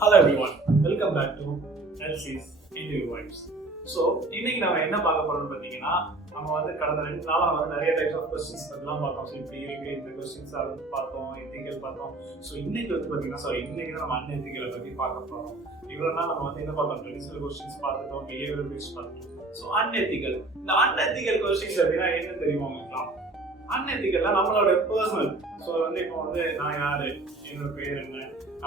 Hello everyone, welcome back to LC's Interview Vibes. So இன்னைக்கு நம்ம என்ன பார்க்க போறோம்னு பார்த்தீங்கன்னா, நம்ம வந்து கடந்த 2 நாளாக வந்து நிறைய டைப்ஸ் ஆஃப் கொஸ்டின்ஸ் பற்றிலாம் பார்த்தோம். ஸோ இப்படி இருக்கு, இந்த கொஸ்டின்ஸ் பார்த்தோம், எத்திக்கல் பார்த்தோம். ஸோ இன்னைக்கு வந்து பார்த்தீங்கன்னா, இன்னைக்கு தான் நம்ம அன்எத்திக்கலை பற்றி பார்க்க போகிறோம். இவ்வளோ நாள் நம்ம வந்து என்ன பார்த்தோம், ட்ரெடிஷனல் கொஸ்டின்ஸ் பார்த்துட்டோம், பிஹேவியர் பேஸ்ட் பார்த்துட்டோம். ஸோ அன்எத்திக்கல், இந்த அன்எத்திக்கல் கொஸ்டின்ஸ் அப்படின்னா என்ன தெரியுமா உங்களுக்குலாம்? அன்எத்திக்கல்னா நம்மளோட பர்சனல். ஸோ வந்து இப்போ வந்து நான் யாரு, என்னோட பேர் என்ன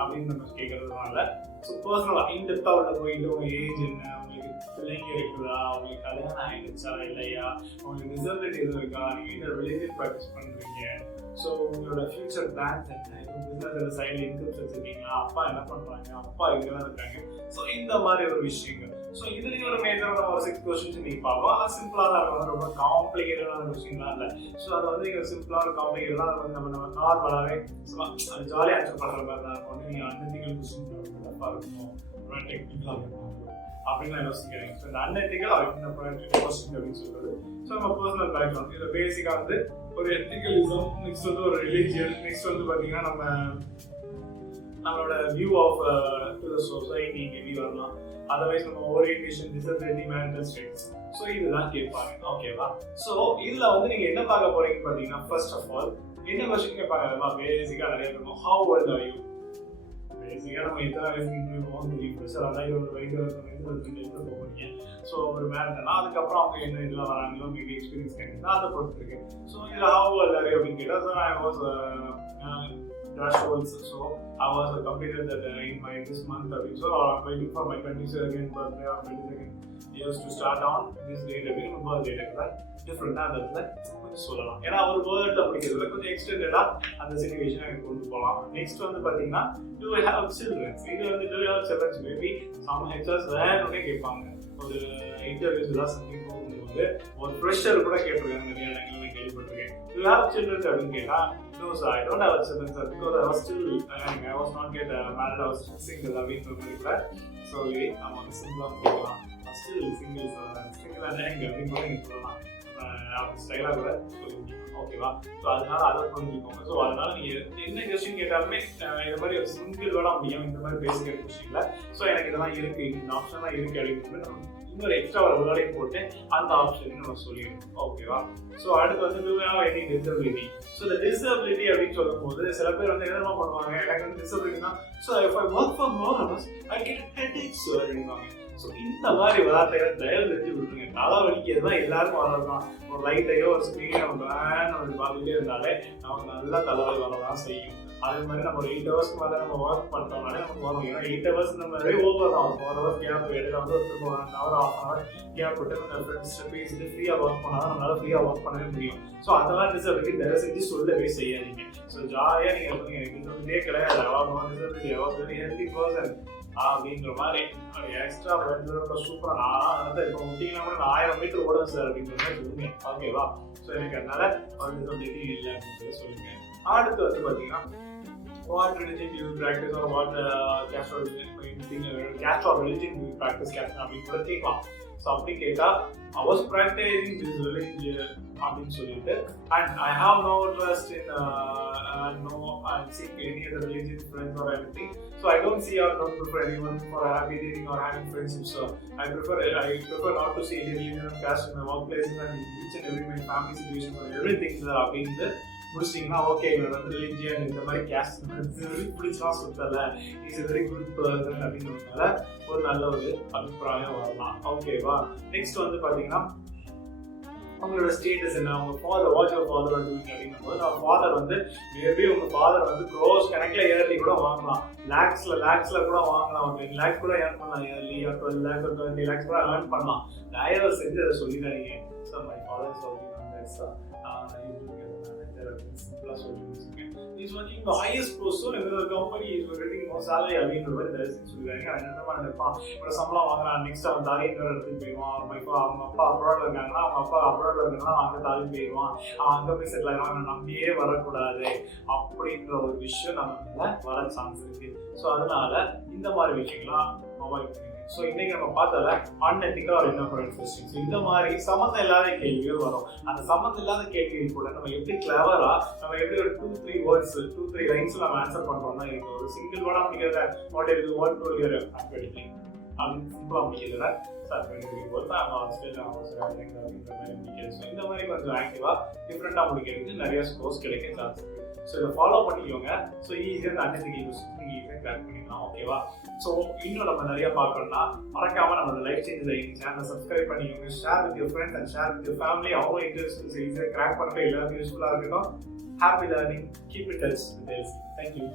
அப்படின்னு நம்ம கேட்கறதுனால ஸோ பர்சனலாக இன்டெப்த்தாக உள்ள போயிட்டு உங்க ஏஜ் என்ன, உங்களுக்கு பிள்ளைங்க இருக்குதா, உங்களுக்கு கல்யாணம் ஆயிடுச்சா இல்லையா, உங்களுக்கு டிசபிலிட்டி எதுவும் இருக்கா, நீங்கள் என்ன ரிலேட்டிவ் ப்ராக்டிஸ் பண்ணுறீங்க, ஸோ உங்களோட ஃபியூச்சர் பிளான்ஸ் என்ன, பிஸ்னஸ் சைடில் இன்கம்ஸ் வச்சுருக்கீங்களா, அப்பா என்ன பண்ணுறாங்க, அப்பா இங்கெல்லாம் இருக்காங்க. ஸோ இந்த மாதிரி ஒரு விஷயங்கள். ஸோ இதுலேயும் ஒரு மேஜரான ஒரு 6 கொஸ்டின்ஸ் நீங்கள் பார்க்கலாம். அது சிம்பிளாக தான் இருக்கும், ரொம்ப காம்ப்ளிகேட்டடான கொஸ்டின்லாம் இல்லை. ஸோ அது வந்து நீங்கள் சிம்பிளாக ஒரு காம்ப்ளிகேட்டடாக அதை வந்து நம்ம நார்மலாகவே அது ஜாலியாக ஆன்சர் பண்ணுற மாதிரி தான் இருக்கும். நீங்கள் அன்எத்திக்கல் கொஸ்டின் டஃப்பாக இருக்கும், ரொம்ப டெக்னிக்கலாக இருக்கும் அப்படின்னு நான் யோசிக்கிறேன். ஸோ இந்த அன்எத்திக்கல் கொஸ்டின் அப்படின்னு சொல்றது ஸோ நம்ம பர்சனல் பேக்ரவுண்ட். இதில் பேசிக்காக வந்து ஒரு எத்திக்கலிசம், நெக்ஸ்ட் வந்து ஒரு ரிலீஜியன், நெக்ஸ்ட் வந்து பார்த்தீங்கன்னா நம்மளோட வியூ ஆஃப் சொசைட்டி மேபி வரலாம். அதர்வைஸ் நம்ம orientation, disability, marital status. So இதுதான் கேட்பாங்க. ஓகேவா? ஸோ இதில் வந்து நீங்கள் என்ன பார்க்க போறீங்கன்னு பார்த்தீங்கன்னா, ஃபர்ஸ்ட் ஆஃப் ஆல் என்ன கொஸ்டின் கேட்பாங்க, பேசிக்காக நிறைய இருக்கும். How old are you? பேசிக்காக நம்ம எத்தனை வயசுக்கு இன்டர்வியூ போகும் தெரியும். சார் அதான் ஒரு வயது போகிறீங்க. ஸோ ஒரு மேரேஜ்னா அதுக்கப்புறம் அவங்க என்ன இதில் வராங்களோ, மேபி எக்ஸ்பீரியன்ஸ் கேட்டீங்கன்னா அதை பொறுத்து இருக்கு. ஸோ இதில் ஹவு ஓல்ட் ஆர் யூ அப்படின்னு கேட்டால், sir I was thresholds, so I was completed that in my this month. So I'm waiting for my 22nd birthday or 22nd years to start on this date. My birthday right? Different இடத்துல கொஞ்சம் சொல்லலாம். ஏன்னா ஒரு வேர்ல்ட்ல படிக்கிறதுல கொஞ்சம் எக்ஸ்டெண்டடா அந்த சிச்சுவேஷனை எனக்கு கொண்டு போகலாம். நெக்ஸ்ட் வந்து பாத்தீங்கன்னா, do you have children? இது வந்து do you have children? Maybe some HRs வேணும்னே கேட்பாங்க. ஒரு இன்டர்வியூஸ் எல்லாம் சம்திங் போகும்போது ஒரு ஃப்ரெஷர் கூட கேட்டிருக்காங்க, நிறைய இடங்கள் நான் கேள்விப்பட்டிருக்கேன். Do you have children அப்படின்னு கேட்டா, no sir, I don't have children sir, because I was still I was not yet married, I was single அப்படின்ற மாதிரி கூட சொல்லி நம்ம வந்து சிம்பிளாக கேட்கலாம். Still single sir, single and அப்படின்னு கூட நீங்கள் சொல்லலாம். அப்படி ஸ்டைலாக கூட சொல்லி முடியும். ஓகேவா? ஸோ அதனால அதை புரிஞ்சுக்கோங்க. ஸோ அதனால நீங்கள் என்ன கொஸ்டின் கேட்டாலுமே இந்த மாதிரி ஒரு சிங்கிள் வேட முடியும், இந்த மாதிரி பேசிக் கொஸ்டின்ல ஸோ எனக்கு இதெல்லாம் இருக்கு, இந்த ஆப்ஷன்லாம் இருக்கு அப்படின்னு நம்ம இன்னொரு எக்ஸ்ட்ரா ஒரு வேர்டையும் போட்டு அந்த ஆப்ஷன் நம்ம சொல்லிடணும். ஓகேவா? ஸோ அடுத்து வந்து எனி டிசபிலிட்டி. ஸோ இந்த டிசபிலிட்டி அப்படின்னு சொல்லும் போது சில பேர் வந்து என்னென்ன பண்ணுவாங்க, எனக்கு வந்து டிசபிலிட்டினா so if I work for more hours I get headaches அப்படின்வாங்க. ஸோ இந்த மாதிரி வார்த்தைகளை தயவு செஞ்சு விட்டுருங்க. தலை வலிக்கிறது தான் எல்லாருக்கும் வரதான். ஒரு லைட்டையோ ஒரு ஸ்க்ரீனையோ நம்ம பார்த்துட்டே இருந்தாலே நமக்கு நல்லா தலைவலி வரதான் செய்யும். அதே மாதிரி நம்ம ஒரு 8 ஹவர்ஸ்க்கு மேலே நம்ம ஒர்க் பண்ணுறோம்னாலே நமக்கு வரும். ஏன்னா 8 ஹவர்ஸ் நம்ம ஓவர் தான், 4 ஹவர்ஸ் கேப் இடையில வந்து ஒரு 1 ஹவர் 1/2 ஹவர் கேப் விட்டு நம்ம ஃப்ரெண்ட்ஸ் பேசிட்டு ஃப்ரீயாக ஒர்க் பண்ணால் தான் நம்மளால ஃப்ரீயாக ஒர்க் பண்ணவே முடியும். ஸோ அதெல்லாம் டிசபிலிட்டி தயவு செஞ்சு சொல்லவே செய்யாதீங்க. ஸோ ஜாலியாக நீங்கள் சொல்லுங்க, எனக்கு டிசபிலிட்டியே கிடையாது, டிசபிலிட்டி வெரி ஹெல்த்தி பர்சன் அப்படின்ற மாதிரி எக்ஸ்ட்ரா சூப்பராக நான் இப்போ விட்டீங்கன்னா கூட 1000 மீட்டர் ஓடும் சார் அப்படின்ற மாதிரி சொல்லுங்க. ஓகேவா? ஸோ எனக்கு அதனால ஒரு டிசபிலிட்டி இல்லை அப்படின்னு சொல்லுங்க. அடுத்து வந்து பார்த்தீங்கன்னா, what religion do you practice or what caste or religion do you practice அப்படின்னு கூட கேட்கலாம். ஸோ அப்படி கேட்டால் I was practicing this religion அப்படின்னு சொல்லிட்டு and I have no interest in seeing any other religion friends or anything. So I don't see or don't prefer anyone for happy dating or having friendships. So I prefer not to see any religion or caste in my workplace and each and every my family situation or everything அப்படின்னு முடிச்சிட்டிங்கன்னா, okay இவர் வந்து religion இந்த மாதிரி caste பிடிச்சலாம் சுத்தல, is a very good person அப்படின்றதுனால ஒரு நல்ல ஒரு அபிப்பிராயம் வரலாம். ஓகேவா? நெக்ஸ்ட் வந்து பார்த்தீங்கன்னா, அவங்களோட ஸ்டேட்டஸ் என்ன, அவங்க father what's of father doing அப்படின்னும் போது நம்ம ஃபாதர் வந்து மேபி உங்கள் ஃபாதர் வந்து க்ரோஸ் கணக்கில் இயர்லி கூட வாங்கலாம், லேக்ஸில் கூட வாங்கலாம், ஒரு 10 lakhs கூட ஏர்ன் பண்ணலாம் இயர்லி, 12 lakhs or 20 lakhs கூட ஏர்ன் பண்ணலாம். தயவு செஞ்சு அதை சொல்லிடாதீங்க. So my father he's working the highest post, so in the company is getting more salary அப்படின்ற மாதிரி தயவுசெய்து சொல்லிடுறாங்க. என்ன மாதிரி இருப்பான், இப்போ சம்பளம் வாங்குறான், நெக்ஸ்ட் அவன் தாலின்ற இடத்துக்கு போயிடுவான். அவங்க அப்பா அப்ராட்ல இருக்காங்கன்னா, அவங்க அப்பா அப்ராட்ல இருக்காங்கன்னா அங்கே தாலி போயிடுவான், அவன் அங்கே போய் செட்டில் ஆகிடுவான், நம்பியே வரக்கூடாது அப்படின்ற ஒரு விஷயம் நம்ம வர சான்ஸ் இருக்கு. ஸோ அதனால இந்த மாதிரி விஷயங்கள்லாம் அவாய்ட் பண்ணுங்க. ஸோ இன்னைக்கு நம்ம பார்த்தல unethical or inappropriate fishing. So இந்த மாதிரி சம்மந்தம் இல்லாத கேள்விகள் வரும். அந்த சம்மந்தம் இல்லாத கேள்விகள் கூட நம்ம எப்படி கிளவரா நம்ம எப்படி ஒரு 2-3 வேர்ட்ஸ் 2-3 லைன்ஸ் நம்ம ஆன்சர் பண்றோம்னா இருக்கு ஒரு சிங்கிள் வேர்டா முடிக்கிறத what is what do your activity அப்படின்னு சிம்பிளா முடிக்கிறத சார் இந்த மாதிரி கொஞ்சம் ஆக்டிவா டிஃப்ரெண்டா முடிக்கிறதுக்கு நிறைய ஸ்கோர்ஸ் கிடைக்க சான்ஸ் இருக்கு. ஸோ இதை ஃபாலோ பண்ணிக்கோங்க. ஸோ ஈஸியாக இந்த அன்எத்திக்கல் யூஸ் நீங்கள் ஈஸியாக கிராக் பண்ணிக்கலாம். ஓகேவா? ஸோ இன்னும் நம்ம நிறைய பார்க்கணும்னா மறக்காம நம்ம லைஃப் சேஞ்ச் சேனலை சப்ஸ்கிரைப் பண்ணிக்கோங்க. Share with your friends and share with your family. அவங்க இன்ட்ரெஸ்ட் ஈஸியாக கிராக் பண்ணுறது எல்லாருக்கும் யூஸ்ஃபுல்லாக இருக்கட்டும். Happy learning. Keep it touch with thank you.